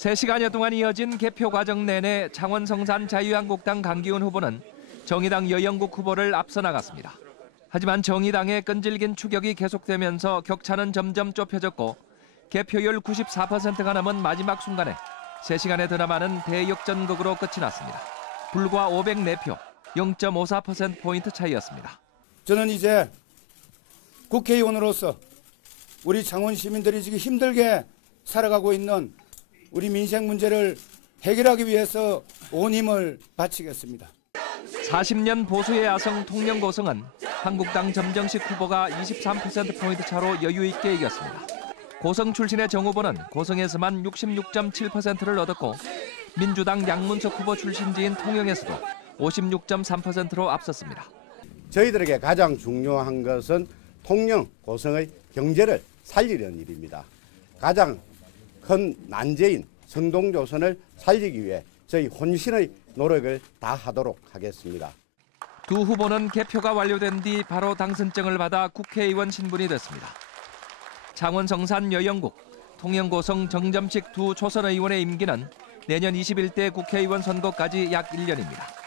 3시간여 동안 이어진 개표 과정 내내 창원 성산 자유한국당 강기훈 후보는 정의당 여영국 후보를 앞서 나갔습니다. 하지만 정의당의 끈질긴 추격이 계속되면서 격차는 점점 좁혀졌고 개표율 94%가 넘은 마지막 순간에 3시간에 드라마는 대역전극으로 끝이 났습니다. 불과 504표, 0.54%포인트 차이였습니다. 저는 이제 국회의원으로서 우리 창원 시민들이 지금 힘들게 살아가고 있는 우리 민생 문제를 해결하기 위해서 온 힘을 바치겠습니다. 40년 보수의 야성 통영 고성은 한국당 점정식 후보가 23%포인트 차로 여유 있게 이겼습니다. 고성 출신의 정 후보는 고성에서만 66.7%를 얻었고 민주당 양문석 후보 출신지인 통영에서도 56.3%로 앞섰습니다. 저희들에게 가장 중요한 것은 통영 고성의 경제를 살리려는 일입니다. 가장 큰 난제인 성동조선을 살리기 위해 저희 혼신의 노력을 다하도록 하겠습니다. 두 후보는 개표가 완료된 뒤 바로 당선증을 받아 국회의원 신분이 됐습니다. 창원 성산 여영국, 통영고성 정점식 두 초선 의원의 임기는 내년 21대 국회의원 선거까지 약 1년입니다.